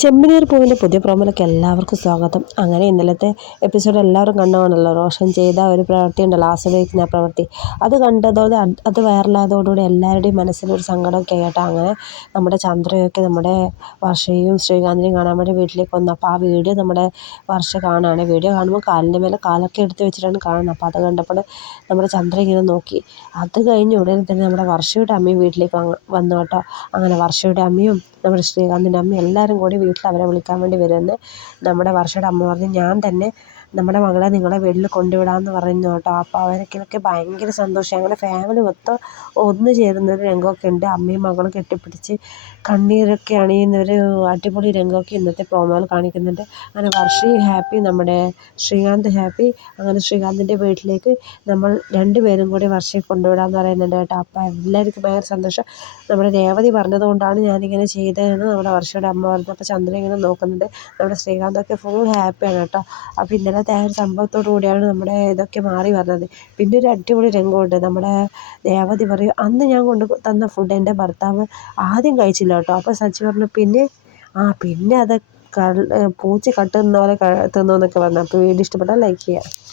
ചെമ്പനീർ പൂവിൻ്റെ പുതിയ പ്രോമോയിലേക്ക് എല്ലാവർക്കും സ്വാഗതം. അങ്ങനെ ഇന്നലത്തെ എപ്പിസോഡ് എല്ലാവരും കണ്ടതാണല്ലോ. റോഷൻ ചെയ്ത ഒരു പ്രവൃത്തി ഉണ്ടല്ലോ, ആസ്വദിക്കുന്ന ആ പ്രവൃത്തി. അത് കണ്ടതോടെ അത് വൈറലായതോടുകൂടി എല്ലാവരുടെയും മനസ്സിലൊരു സങ്കടമൊക്കെ ആയിട്ട് അങ്ങനെ നമ്മുടെ ചന്ദ്രയൊക്കെ നമ്മുടെ വർഷയും ശ്രീകാന്തിനെയും കാണാൻ വേണ്ടി വീട്ടിലേക്ക് വന്നു. അപ്പോൾ ആ വീഡിയോ നമ്മുടെ വർഷ കാണുകയാണ്. വീഡിയോ കാണുമ്പോൾ കാലിൻ്റെ മേലെ കാലൊക്കെ എടുത്ത് വെച്ചിട്ടാണ് കാണുന്നത്. അപ്പോൾ അത് കണ്ടപ്പോൾ നമ്മുടെ ചന്ദ്ര ഇങ്ങനെ നോക്കി. അത് കഴിഞ്ഞ് ഉടനെ തന്നെ നമ്മുടെ വർഷയുടെ അമ്മയും വീട്ടിലേക്ക് വന്നു കേട്ടോ. അങ്ങനെ വർഷയുടെ അമ്മയും നമ്മുടെ ശ്രീകാന്തിൻ്റെ അമ്മയും എല്ലാവരും കൂടി വീട്ടിൽ അവരെ വിളിക്കാൻ വേണ്ടി വരുമെന്ന് നമ്മുടെ വർഷയുടെ അമ്മ പറഞ്ഞു. ഞാൻ തന്നെ നമ്മുടെ മകളെ നിങ്ങളെ വീട്ടിൽ കൊണ്ടുവിടാമെന്ന് പറയുന്നു കേട്ടോ. അപ്പോൾ അവർക്കൊക്കെ ഭയങ്കര സന്തോഷം. അങ്ങനെ ഫാമിലി മൊത്തം ഒന്നു ചേരുന്നൊരു രംഗമൊക്കെ ഉണ്ട്. അമ്മയും മകളും കെട്ടിപ്പിടിച്ച് കണ്ണീരൊക്കെ അണിയുന്ന ഒരു അടിപൊളി രംഗമൊക്കെ ഇന്നത്തെ പ്രോമോയിൽ കാണിക്കുന്നുണ്ട്. അങ്ങനെ വർഷയും ഹാപ്പി, നമ്മുടെ ശ്രീകാന്ത് ഹാപ്പി. അങ്ങനെ ശ്രീകാന്തിൻ്റെ വീട്ടിലേക്ക് നമ്മൾ രണ്ടുപേരും കൂടി വർഷയെ കൊണ്ടുവിടാമെന്ന് പറയുന്നുണ്ട് കേട്ടോ. അപ്പോൾ എല്ലാവർക്കും ഭയങ്കര സന്തോഷം. നമ്മുടെ രേവതി പറഞ്ഞതുകൊണ്ടാണ് ഞാനിങ്ങനെ ചെയ്തതെന്ന് നമ്മുടെ വർഷയുടെ അമ്മ പറഞ്ഞു. അപ്പോൾ ചന്ദ്രൻ ഇങ്ങനെ നോക്കുന്നുണ്ട്. നമ്മുടെ ശ്രീകാന്തൊക്കെ ഫുൾ ഹാപ്പിയാണ് കേട്ടോ. അപ്പോൾ ഇന്നലത്തെ ആ ഒരു സംഭവത്തോടു കൂടിയാണ് നമ്മുടെ ഇതൊക്കെ മാറി വന്നത്. പിന്നെ ഒരു അടിപൊളി രംഗമുണ്ട്. നമ്മുടെ രേവതി പറയും, അന്ന് ഞാൻ കൊണ്ട് തന്ന ഫുഡ് എൻ്റെ ഭർത്താവ് ആദ്യം കഴിച്ചില്ല കേട്ടോ. അപ്പോൾ സച്ചി പറഞ്ഞു, പിന്നെ അത് പൂച്ച കട്ടുന്ന പോലെ തിന്നു എന്നൊക്കെ പറഞ്ഞു. അപ്പോൾ വീഡിയോ ഇഷ്ടപ്പെട്ടാൽ ലൈക്ക് ചെയ്യുക.